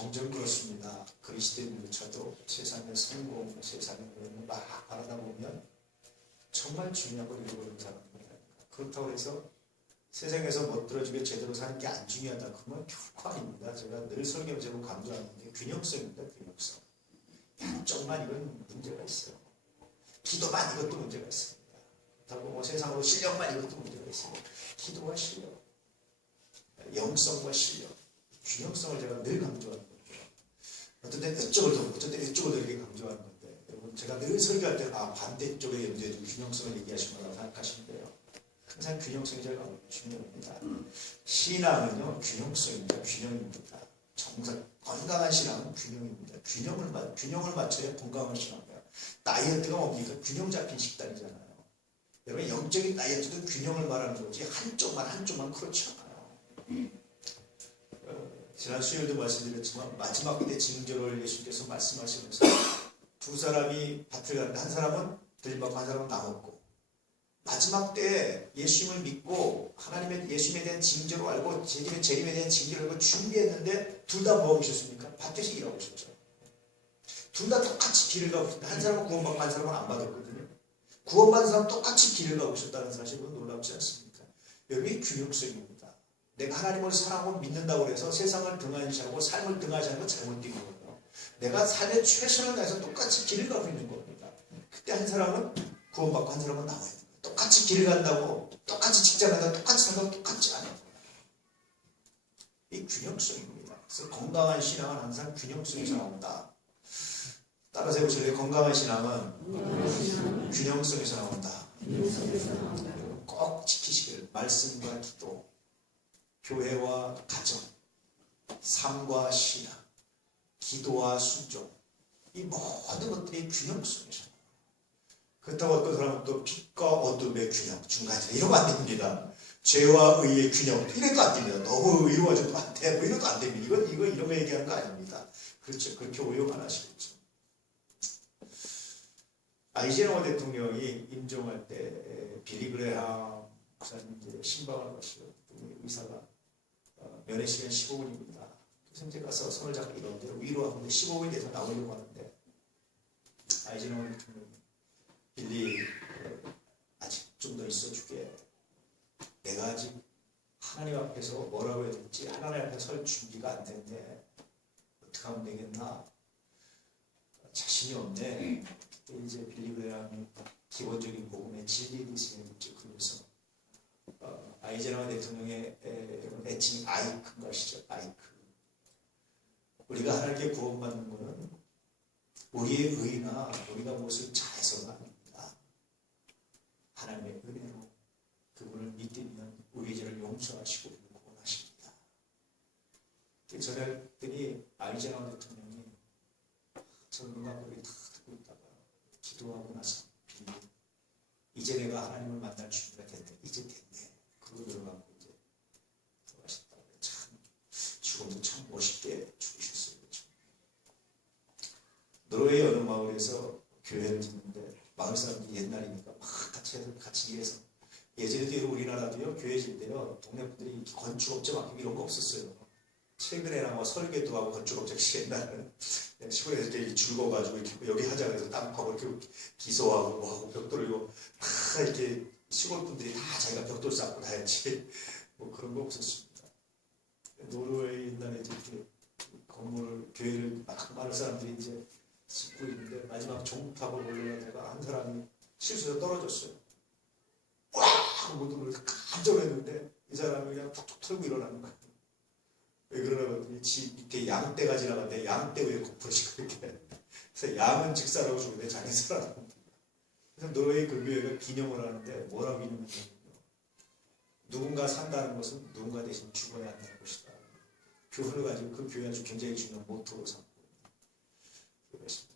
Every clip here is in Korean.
정정 그렇습니다. 그리스도인조차도 세상의 성공, 세상의 뭐 막 바라다 보면 정말 중요한 걸 잃어버리는 사람입니다. 그렇다고 해서 세상에서 멋들어지게 제대로 사는 게 안 중요하다. 그러면 결코 아닙니다. 제가 늘 설교적으로 강조하는 게 균형성입니다. 균형성. 한쪽만 이건 문제가 있어요. 기도만 이것도 문제가 있습니다. 그렇다고 뭐 세상으로 실력만 이것도 문제가 있어요. 기도와 실력, 영성과 실력, 균형성을 제가 늘 강조하는 거예요. 어떤 때 이쪽을 더, 어떤 때 이쪽을 더 이렇게 강조하는 건데, 여러분 제가 늘 설교할 때 반대쪽에 염두에 두고 균형성을 얘기하신 거라고 생각하시면 돼요. 항상 균형성이 제일 중요합니다. 신앙은요 균형성입니다. 균형입니다. 정상 건강한 신앙은 균형입니다. 균형을 맞춰야 건강한 신앙이에요. 다이어트가 뭡니까? 균형 잡힌 식단이잖아요. 여러분 영적인 다이어트도 균형을 말하는 거지 한쪽만 그렇지 않아요. 지난 수요일도 말씀드렸지만 마지막 때 징조를 예수님께서 말씀하시면서 두 사람이 밭을 가는데 한 사람은 들림받고 한 사람은 나먹고 마지막 때 예수님을 믿고 하나님의 예수님에 대한 징조로 알고 재림에 대한 징조를 알고 준비했는데 둘 다 뭐 하셨습니까? 밭에서 일하고 있었죠. 둘 다 똑같이 길을 가고 있었는데 한 사람은 구원받고 한 사람은 안 받았거든요. 구원받은 사람은 똑같이 길을 가고 있었다는 사실은 놀랍지 않습니까? 여기 균형성입니다. 내가 하나님을 사랑하고 믿는다고 해서 세상을 등한시하고 삶을 등한시하는 건 잘못된 거예요. 내가 삶의 최선을 다해서 똑같이 길을 가고 있는 겁니다. 그때 한 사람은 구원받고 한 사람은 나와야 돼요. 똑같이 길을 간다고 똑같이 직장 간다고 똑같이 살다고 똑같지 않아요. 이 균형성입니다. 그래서 건강한 신앙은 항상 균형성에서 나온다. 따라서 해보실래요? 건강한 신앙은 균형성에서 나온다. 꼭 지키시길. 말씀과 기도, 교회와 가정, 삶과 신앙, 기도와 순종, 이 모든 것들이 균형성이죠. 그렇다고 어떤 사람은 또 빛과 어둠의 균형, 중간에 이러면 안 됩니다. 죄와 의의 균형, 이래도 안 됩니다. 너무 의로워져도 안 돼, 뭐 이래도 안 됩니다. 이거 이런 거 얘기하는 거 아닙니다. 그렇죠. 그렇게 오용 안 하시겠죠. 아이젠하워 대통령이 임종할 때 빌리 그레함 목사님 이제 신방을 하시고 의사가 면회 시간 15분입니다. 그래서 이제 가서 손을 잡고 이러는데 위로하는데 15분이 돼서 나오려고 하는데 아이젠하워 대통령이 빌리 아직 좀 더 있어주게. 내가 아직 하나님 앞에서 뭐라고 해야 될지 하나님 앞에 설 준비가 안 됐네. 어떻게 하면 되겠나. 자신이 없네. 이제 빌리 그레함이 기본적인 복음의 진리에 있으면 있죠. 그러면서 아이젠하워 대통령의 애칭이 아이크인 것이죠. 아이크. 우리가 하나님께 구원받는 것은 우리의 의나 우리가 무엇을 잘해서가 아닙니다. 하나님의 은혜로 그분을 믿으면 우리의 죄를 용서하시고 우리를 구원하십니다. 전에 했더니 아이젠하워 대통령이 전문가 거기 다 듣고 있다가 기도하고 나서 빌리 이제 내가 하나님을 만날 준비가 됐네. 이제 됐네. 그거 들어가고 이제 돌아가셨다고. 참 죽음도 참 멋있게 죽으셨어요. 그렇죠? 노르웨이 어느 마을에서 교회를 짓는데 마을 사람들이 옛날이니까 막 같이 일해서 예전에도 우리나라도요 교회 질 때요 동네 분들이 건축업체 맡기고 이런 거 없었어요. 최근에나 뭐 설계도 하고 건축업체 옛날에는 시골에서 이렇게 줄거가지고 이렇게 여기 하자 그래서 땅 파고 이렇게 기소하고 뭐하고 벽돌 이거 다 이렇게 시골 분들이 다 자기가 벽돌 쌓고 다 했지 뭐 그런 거 없었습니다. 노르웨이 옛날에 이렇게 건물을 교회를 막 많은 사람들이 이제 짓고 있는데 마지막 종탑을 올려다가 한 사람이 실수로 떨어졌어요. 와! 모든 걸 깜짝 놀랐는데 이 사람이 그냥 툭툭 털고 일어나는 거예요. 왜 그러나 봤더니 집 밑에 양떼가 지나갔는데 양떼 위에 고프시고 이렇게 그래서 양은 직사라고 주는데 자기 살아남는 그래서 노르웨이 그 교회가 기념을 하는데 뭐라고 기념을 하냐면요. 누군가 산다는 것은 누군가 대신 죽어야 한다는 것이다. 교훈을 가지고 그 교회 아주 굉장히 중요한 모토로 삼고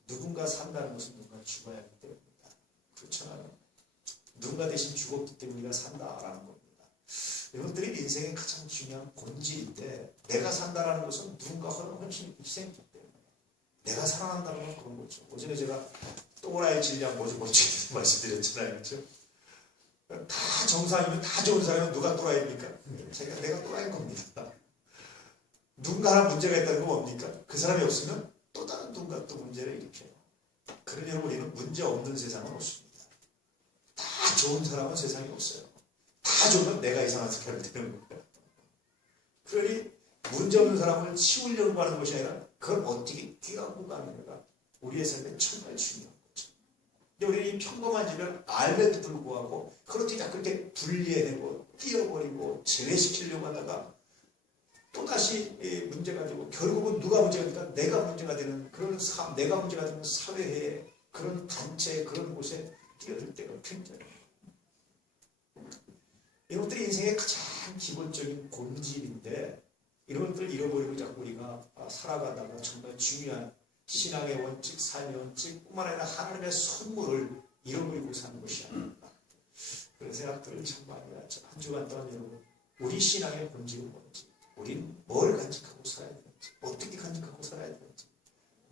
누군가 산다는 것은 누군가 죽어야 하기 때문이다. 그렇잖아요. 누군가 대신 죽었기 때문에 우리가 산다라는 겁니다. 이것들이 인생의 가장 중요한 본질인데 내가 산다라는 것은 누군가 헌신 희생이기 때문에 내가 살아난다는 건 그런 거죠. 어제는 제가 또라이 질량 뭐지 말씀드렸잖아요. 그렇죠? 다 정상이면 다 좋은 사람은 누가 또라이입니까? 내가 또라이인 겁니다. 누군가 하나 문제가 있다는 건 뭡니까? 그 사람이 없으면 또 다른 누군가 또 문제를 일으켜요. 그러니 우리는 문제 없는 세상은 없습니다. 다 좋은 사람은 세상에 없어요. 다 좋으면 내가 이상한 사람이 되는 거예요. 그러니 문제 없는 사람을 치우려고 하는 것이 아니라 그걸 어떻게 끼워가고 가느냐가 우리의 삶에 정말 중요한 거죠. 근데 우리는 이 평범한 집을 알면도 불구하고 그걸 어떻게 그렇게 분리해내고 띄어버리고 제외시키려고 하다가 또다시 문제가 되고 결국은 누가 문제가 되니까 내가 문제가 되는 그런 삶, 내가 문제가 되는 사회에 그런 단체에 그런 곳에 뛰어들 때가 굉장히 이것들이 인생의 가장 기본적인 본질인데 이런 것들을 잃어버리고 자꾸 우리가 살아가다가 정말 중요한 신앙의 원칙, 삶의 원칙 뿐만 아니라 하나님의 선물을 잃어버리고 사는 것이 아닌가 그런 생각들을 참 많이 하죠. 한 주간 동안 여러분 우리 신앙의 본질은 뭔지 우린 뭘 간직하고 살아야 되는지 어떻게 간직하고 살아야 되는지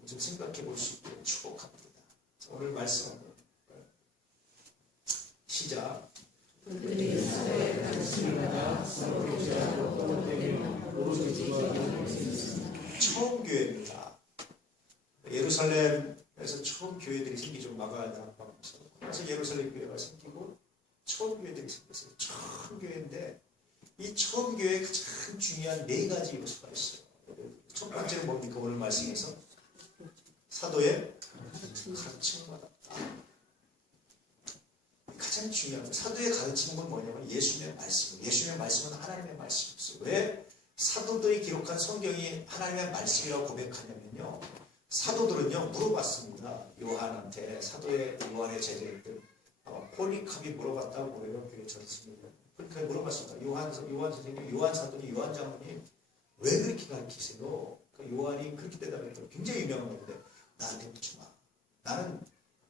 좀 생각해 볼 수 있게 축복합니다. 오늘 말씀은 시작 처음 교회입니다. 예루살렘에서 처음 교회들이 생기죠. 마가다락방에서 그래서 예루살렘 교회가 생기고 처음 교회들이 생겼어요. 처음 교회인데 이 처음 교회에 가장 중요한 네 가지 요소가 있어요. 첫 번째는 뭡니까? 오늘 말씀에서 사도의 가르침을 받았다. 가장 중요한 거. 사도의 가르침은 뭐냐면 예수님의 말씀이에요. 예수님의 말씀은 하나님의 말씀이었어요. 왜 사도들이 기록한 성경이 하나님의 말씀이라고 고백하냐면요. 사도들은요 물어봤습니다. 요한한테 사도의 요한의 제자들 폴리캅이 물어봤다고 해요. 그게 전승입니다. 그러니까 물어봤습니다. 요한 선생님, 요한 사도님, 요한 장로님 왜 그렇게 가르치세요? 그 요한이 그렇게 대답했더니 굉장히 유명한 건데 나한테 묻지 마. 나는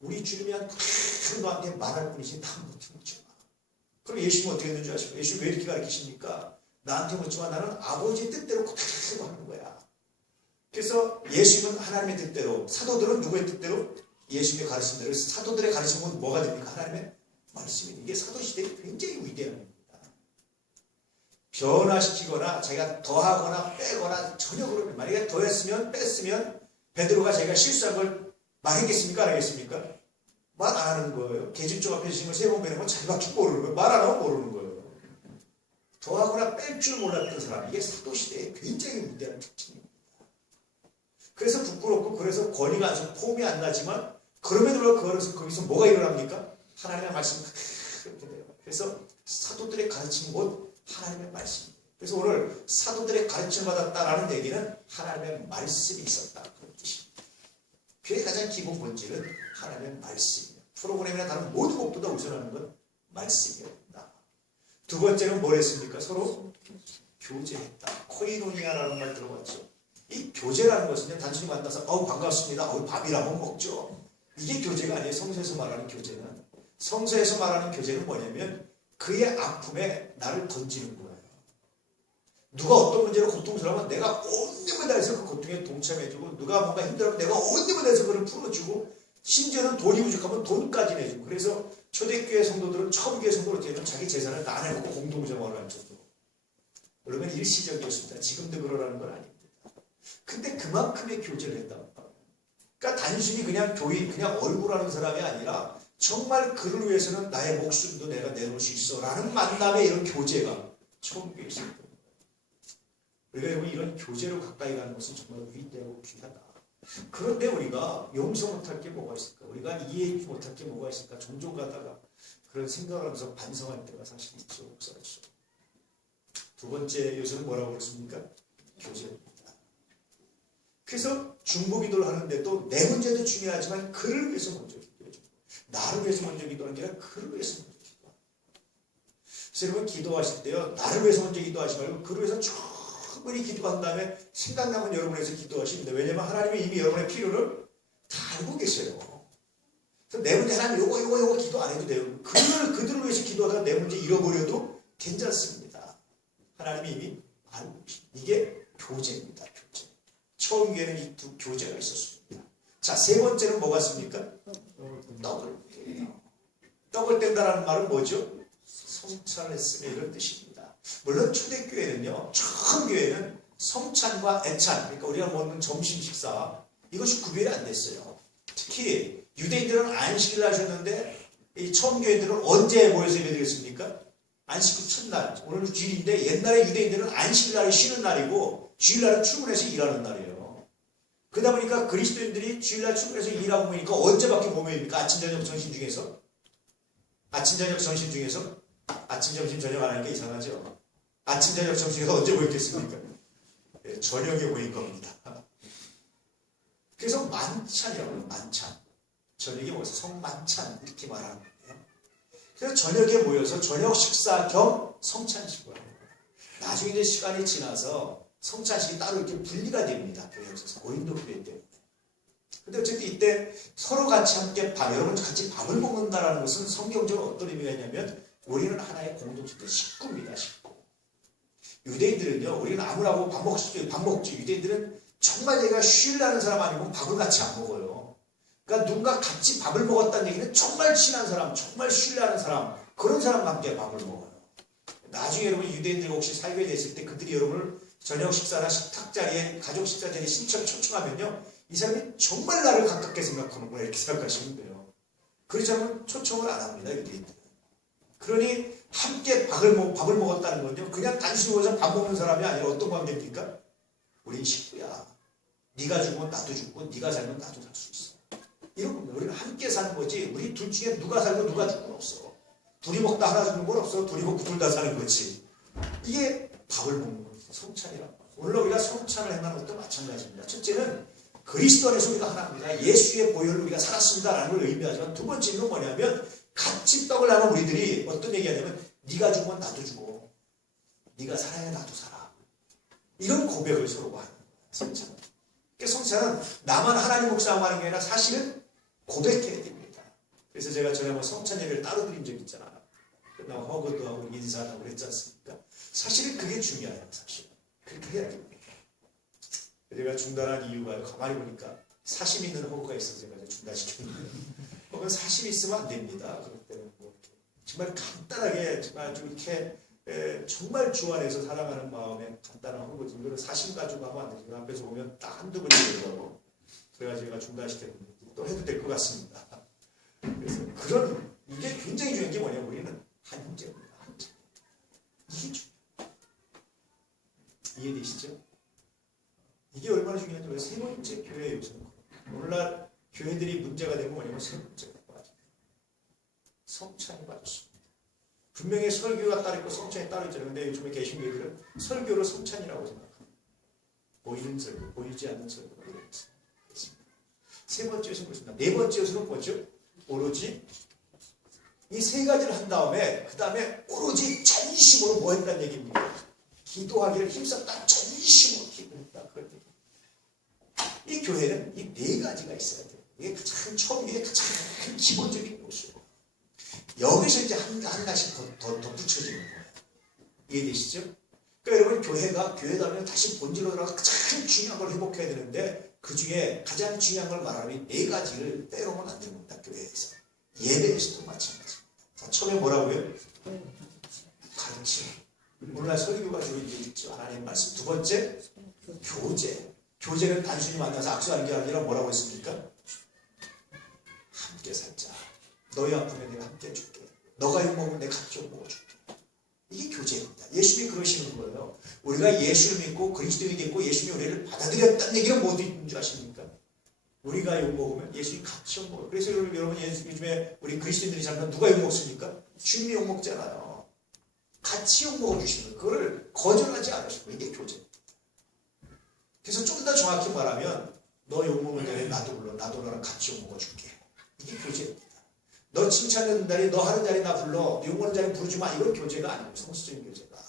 우리 주님이 큰 너한테 말할 뿐이지 남한테 묻지 마. 그럼 예수님은 어떻게 했는지 아십니까? 예수님 왜 이렇게 가르치십니까? 나한테 묻지 마. 나는 아버지 뜻대로 그대로 하는 거야. 그래서 예수님은 하나님의 뜻대로, 사도들은 누구의 뜻대로? 예수님의 가르침대로. 사도들의 가르침은 뭐가 됩니까? 하나님의 말씀입니다. 이게 사도시대의 굉장히 위대한 겁니다. 변화시키거나 자기가 더하거나 빼거나 전혀 그러면 만약에 더했으면 뺐으면 베드로가 자기가 실수한 걸 말했겠습니까? 안 하겠습니까? 말 안 하는 거예요. 계집종 앞에 주신 걸 세 번 빼는 자기밖에 모르는 거예요. 말 안 하면 모르는 거예요. 더하거나 뺄 줄 몰랐던 사람. 이게 사도시대의 굉장히 위대한 특징입니다. 그래서 부끄럽고 그래서 권위가 안 서고 폼이 안 나지만 그럼에도 불구하고 거기서 뭐가 일어납니까? 하나님의 말씀이 그렇게 돼요. 그래서 사도들의 가르침은 곧 하나님의 말씀입니다. 그래서 오늘 사도들의 가르침을 받았다라는 얘기는 하나님의 말씀이 있었다. 그런 뜻입니다. 교회의 가장 기본 본질은 하나님의 말씀입니다. 프로그램이나 다른 모든 것보다 우선하는 건 말씀이었다. 두 번째는 뭘 했습니까? 서로 교제했다. 코이노니아라는 말 들어봤죠? 이 교제라는 것은 단순히 만나서 반갑습니다. 밥이라면 먹죠. 이게 교제가 아니에요. 성서에서 말하는 교제는. 성서에서 말하는 교제는 뭐냐면 그의 아픔에 나를 던지는 거예요. 누가 어떤 문제로 고통스러우면 내가 온 힘을 다해서 그 고통에 동참해주고 누가 뭔가 힘들면 내가 온 힘을 다해서 그걸 풀어주고 심지어는 돈이 부족하면 돈까지 내주고 그래서 초대교회 성도들은 처음 교회 성도로 되면 자기 재산을 다 내놓고 공동정화를 할 정도로 물론 일시적이었습니다. 지금도 그러라는 건 아닙니다. 근데 그만큼의 교제를 했다. 그러니까 단순히 그냥 교인, 그냥 얼굴하는 사람이 아니라 정말 그를 위해서는 나의 목숨도 내가 내놓을 수 있어 라는 만남의 이런 교제가 처음 교회에 있었던 거예요. 우리가 이런 교제로 가까이 가는 것은 정말 위대하고 귀하다. 그런데 우리가 용서 못할 게 뭐가 있을까? 우리가 이해하지 못할 게 뭐가 있을까? 종종 가다가 그런 생각을 하면서 반성할 때가 사실 있죠. 목사로서. 두 번째 요소는 뭐라고 그랬습니까? 교제입니다. 그래서 중보기도를 하는데도 내 문제도 중요하지만 그를 위해서 먼저 기도해줘. 나를 위해서 먼저 기도하는 게 아니라 그를 위해서 먼저 기도하는 거예요. 그래서 여러분 기도하실 때요. 나를 위해서 먼저 기도하지 말고 그를 위해서 충분히 기도한 다음에 생각나면 여러분을 위해서 기도하십니다. 왜냐하면 하나님이 이미 여러분의 필요를 다 알고 계세요. 그래서 내 문제 하나님 요거 기도 안 해도 돼요. 그들을 위해서 기도하다가 내 문제 잃어버려도 괜찮습니다. 하나님이 이미 알고 계십니다. 이게 교제입니다. 교제. 처음 교회는 이 두 교제가 있었습니다. 자, 세 번째는 뭐가 있습니까? 떡을 떼요. 떡을 뗀다라는 말은 뭐죠? 성찬을 했으며 이런 뜻입니다. 물론 초대교회는요, 처음 교회는 성찬과 애찬, 그러니까 우리가 먹는 점심 식사, 이것이 구별이 안 됐어요. 특히 유대인들은 안식일을 하셨는데 이 처음교회들은 언제 모여서 예배드렸습니까? 안식 후 첫날, 오늘 주일인데 옛날에 유대인들은 안식일날이 쉬는 날이고 주일날은 출근해서 일하는 날이에요. 그러다 보니까 그리스도인들이 주일날 출근해서 일하고 보니까 언제밖에 못 모입니까? 아침, 저녁, 점심 중에서? 아침, 저녁, 점심 중에서? 아침, 점심, 저녁 안 하니까 이상하죠? 아침, 저녁, 점심에서 언제 모였겠습니까? 네, 저녁에 모인 겁니다. 그래서 만찬이라고 만찬. 저녁에 모여서 성만찬 이렇게 말하는 거예요. 그래서 저녁에 모여서 저녁 식사 겸 성찬식을 하는 거예요. 나중에 이제 시간이 지나서 성찬식이 따로 이렇게 분리가 됩니다. 교회에서 고린도 교회 때문에. 근데 어쨌든 이때 서로 같이 함께 여러분 같이 밥을 먹는다라는 것은 성경적으로 어떤 의미가 있냐면 우리는 하나의 공동체, 식구입니다. 식구. 유대인들은요, 우리는 아무라고 밥 먹지. 유대인들은 정말 얘가 쉬려는 사람 아니면 밥을 같이 안 먹어요. 그러니까 누군가 같이 밥을 먹었다는 얘기는 정말 친한 사람, 정말 쉬려는 사람, 그런 사람과 함께 밥을 먹어요. 나중에 여러분 유대인들 혹시 살게 됐을 때 그들이 여러분을 저녁 식사나 식탁 자리에 가족 식사 자리에 초청하면요, 이 사람이 정말 나를 가깝게 생각하는구나 이렇게 생각하시면 돼요. 그렇지 않으면 초청을 안 합니다, 유대인들은. 그러니 함께 밥을 먹었다는 건요, 그냥 단순히 모여서 밥 먹는 사람이 아니라 어떤 관계입니까? 우린 식구야. 네가 죽으면 나도 죽고 네가 살면 나도 살 수 있어. 이런 겁니다. 우리는 함께 사는 거지 우리 둘 중에 누가 살고 누가 죽는 건 없어. 둘이 먹다 하나 죽는 건 없어. 둘이 먹고 둘 다 사는 거지. 이게 밥을 먹는 겁니다. 성찬이라고. 오늘 우리가 성찬을 행하는 것도 마찬가지입니다. 첫째는 그리스도 안에서 우리가 하나입니다. 예수의 보혈로 우리가 살았습니다라는 걸 의미하지만 두 번째는 뭐냐면 같이 떡을 나눈 우리들이 어떤 얘기하냐면 네가 죽으면 나도 죽어. 네가 살아야 나도 살아. 이런 고백을 서로 하는 거예요. 성찬은. 그러니까 성찬은 나만 하나님 묵상하는 게 아니라 사실은 고백해야 됩니다. 그래서 제가 전에 한번 성찬 예배를 따로 드린 적 있잖아요. 끝나고 허그도 하고 인사하고 그랬지 않습니까? 사실은 그게 중요해요. 사실은. 그렇게 해야 됩니다. 제가 중단한 이유가 가만히 보니까 사심 있는 허그가 있어서 제가 중단시켰는데 혹은 사심이 있으면 안 됩니다. 그럴 때는 뭐 정말 간단하게 정말 좀 이렇게 정말 주 안에서 사랑하는 마음에 간단한 허그지 이거는 사심 가지고 하면 안 되죠. 앞에서 보면 딱 한두 번 얘기하고 그래가지고 제가 중단시켰는데 또 해도 될 것 같습니다. 그래서 이게 굉장히 중요한 게 뭐냐면 우리는 한 형제입니다. 한 형제. 이게 중요해요. 이해되시죠? 이게 얼마나 중요한지 세 번째 교회의 요소는 오늘날 교회들이 문제가 되면 뭐냐면 세 번째가 빠져요. 성찬이 빠졌습니다. 분명히 설교가 따로 있고 성찬이 따로 있잖아요. 근데 요즘에 계신 교회들은 설교를 성찬이라고 생각합니다. 보이는 설교, 보이지 않는 설교가 되겠습니다. 세 번째 요소는 그렇습니다. 네 번째 요소는 뭐죠? 오로지 이 세 가지를 한 다음에 그 다음에 오로지 전심으로 뭐 했다는 얘기입니다. 기도하기를 힘썼다. 전심으로 기도했다. 그런 얘기. 이 교회는 이 네 가지가 있어야 돼요. 이게 가장 처음에 가장 기본적인 요소예요. 여기서 이제 하나씩 더 붙여지는 거예요. 이해되시죠? 그러니까 여러분 교회가 다시 본질로 들어가 가장 중요한 걸 회복해야 되는데 그 중에 가장 중요한 걸 말하면 네 가지를 빼놓으면 안 됩니다. 교회에서. 예배에서도 마찬가지입니다. 자, 처음에 뭐라고요? 가르침. 오늘날 설교가 주로 이제 있죠. 하나님 말씀. 두 번째, 교제. 교제는 단순히 만나서 악수하는 게 아니라 뭐라고 했습니까? 함께 살자. 너희 아프면 내가 함께 해줄게. 너가 욕먹으면 내가 같이 욕먹어줄게. 이게 교제입니다. 예수님이 그러시는 거예요. 우리가 예수를 믿고 그리스도를 믿고 예수님이 우리를 받아들였다는 얘기는 뭐 있는 줄 아십니까? 우리가 욕먹으면 예수님이 같이 욕먹어요. 그래서 여러분 요즘에 우리 그리스도인들이 살면 누가 욕먹습니까? 주님이 욕먹잖아요. 같이 욕먹어주시는 거예요. 그거를 거절하지 않으시고 이게 교제입니다. 그래서 좀 더 정확히 말하면 너 욕먹는 자리에 나도 불러. 나도 너랑 같이 욕먹어줄게. 이게 교제입니다. 너 칭찬 듣는 자리, 너 하는 자리 나 불러. 욕먹는 자리 부르지 마. 이건 교제가 아니고 성수적인 교제가.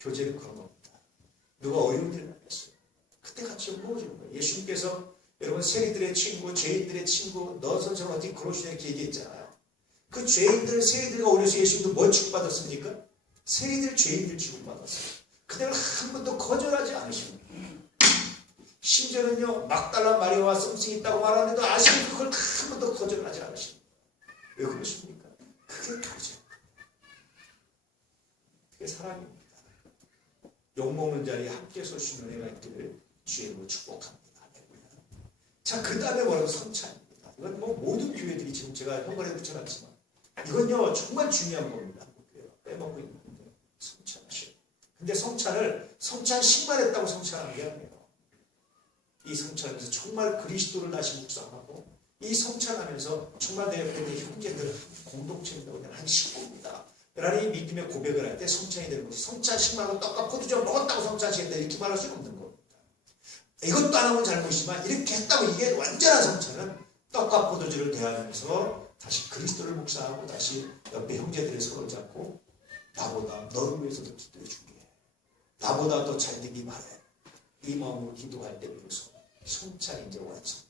교제는 그런 겁니다. 누가 어려운 일을 하겠어요. 그때 같이 욕먹어주는 거예요. 예수님께서 여러분 세리들의 친구, 죄인들의 친구, 너 선생님 어떻게 그러시냐 이렇게 얘기했잖아요. 그 죄인들, 세리들과 어려서 예수님도 뭘 취급받았습니까? 세리들, 죄인들 취급받았어요. 그들을 한 번도 거절하지 않으십니다. 심지어는요, 막달라 마리아와 썸씽이 있다고 말하는데도 아시는 그걸 한 번도 거절하지 않으십니다. 왜 그러십니까? 그게 교제입니다. 그게 사랑입니다. 욕먹는 자리에 함께 설 수 있는 은혜가 있기를 주의 이름으로 축복합니다. 자, 그 다음에 뭐라고? 성찬입니다. 이건 뭐 모든 교회들이 지금 제가 현관에 붙여놨지만 이건요 정말 중요한 겁니다. 빼먹고 있는 건데 성찬하시오. 근데 성찬을 성찬식만 했다고 성찬하는 게 아니에요. 이 성찬하면서 정말 그리스도를 다시 묵상하고 이 성찬하면서 정말 내 옆에 있는 형제들 공동체입니다. 그냥 한 식구입니다. 라는 이 믿음의 고백을 할 때 성찬이 되는 것이 성찬식만 하고 떡과 포도주 먹었다고 성찬식했다 이렇게 말할 수는 없는 겁니다. 이것도 안 하면 잘못이지만 이렇게 했다고 이게 완전한 성찬은 떡과 포도주를 대하면서 다시 그리스도를 묵상하고 다시 옆에 형제들을 서로 잡고 나보다 너를 위해서도 기도해 줄게. 나보다 더 잘 되기 바래. 이 마음으로 기도할 때 비로소 성찬이 이제 완성.